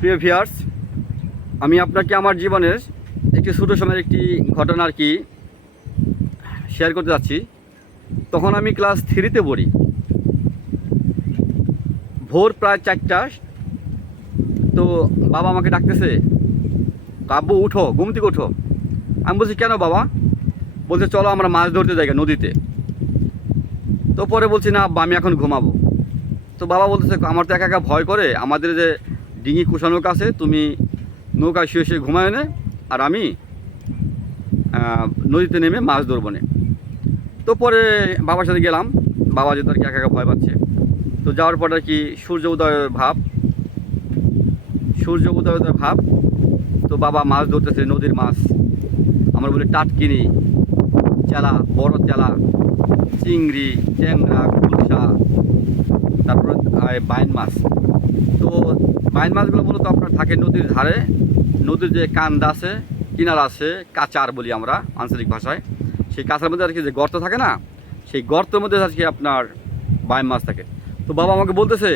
প্রিয় ভিউয়ার্স, আমি আপনাকে আমার জীবনের একটি ছোটো সময়ের একটি ঘটনা আর কি শেয়ার করতে যাচ্ছি। তখন আমি ক্লাস 3-তে পড়ি। ভোর প্রায় 4টা। তো বাবা আমাকে ডাকতেছে, আব্বু উঠো, ঘুম থেকে উঠো। আমি বলছি কেন বাবা? বলছে চলো আমরা মাছ ধরতে যাই নদীতে। তো পরে বলছি না আব্বা, আমি এখন ঘুমাবো। তো বাবা বলতেছে আমার তো একা একা ভয় করে, আমাদের যে ডিঙি কুষা নৌকা আছে, তুমি নৌকায় শুয়ে শুয়ে ঘুমায় নে, আর আমি নদীতে নেমে মাছ ধরবো নে। তো পরে বাবার সাথে গেলাম। বাবা যেহেতু আর কি একা একা ভয় পাচ্ছে, তো যাওয়ার পর আর কি সূর্য উদয়ের ভাব। তো বাবা মাছ ধরতেছে, নদীর মাছ। আমরা বলি টাটকিনি, চেলা, বড় চেলা, চিংড়ি, ট্যাংরা, গুলশা, তারপরে বাইন মাছ। তো বাইন মাছগুলো মূলত আপনার থাকে নদীর ধারে, নদীর যে কান্দা আছে, কিনারা আছে, কাচার বলি আমরা আঞ্চলিক ভাষায়। সেই কাঁচার মধ্যে আর কি যে গর্ত থাকে না, সেই গর্তের মধ্যে আর কি আপনার বাইন মাছ থাকে। তো বাবা আমাকে বলতেছে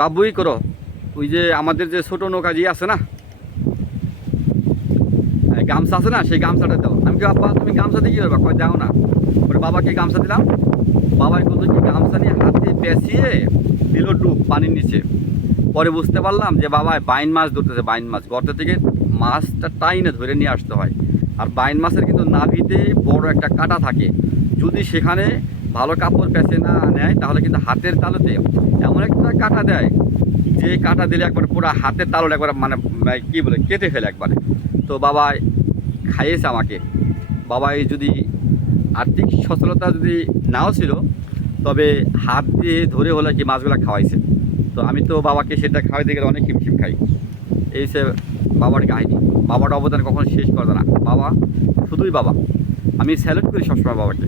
কাব্যই করো, ওই যে আমাদের যে ছোটো নৌকা যে আছে না, গামছা আছে না, সেই গামছাটা দাও। আমি কি আব্বা তুমি গামছা দিয়ে কী করবা? কয় দাও না। পরে বাবাকে গামছা দিলাম। বাবাই বলতো কি গামছা নিয়ে হাতে পেঁচিয়ে দিল ডুব পানির নিচে। পরে বুঝতে পারলাম যে বাবা বাইন মাছ ধরতেছে। বাইন মাছ গর্ত থেকে মাছটা টাইনে ধরে নিয়ে আসতে হয়। আর বাইন মাছের কিন্তু নাভিতে বড় একটা কাঁটা থাকে। যদি সেখানে ভালো কাপড় পেঁচে না নেয়, তাহলে কিন্তু হাতের তালুতে এমন একটা কাঁটা দেয়, যে কাঁটা দিলে একবার পুরো হাতের তালুটা একবার মানে কী বলে কেটে ফেলে একবারে। তো বাবাই খাইয়েছে আমাকে। বাবাই যদি আর্থিক সচ্ছলতা যদি নাও ছিল, তবে হাত দিয়ে ধরে হলে কি মাছগুলো খাওয়াইছে। তো আমি তো বাবাকে সেটা খাওয়াইতে গেলে অনেক হিমশিম খাই। এই সে বাবার কাহিনী। বাবার অবদান কখনো শেষ করে না। বাবা শুধুই বাবা। আমি স্যালুট করি সবসময় বাবাকে।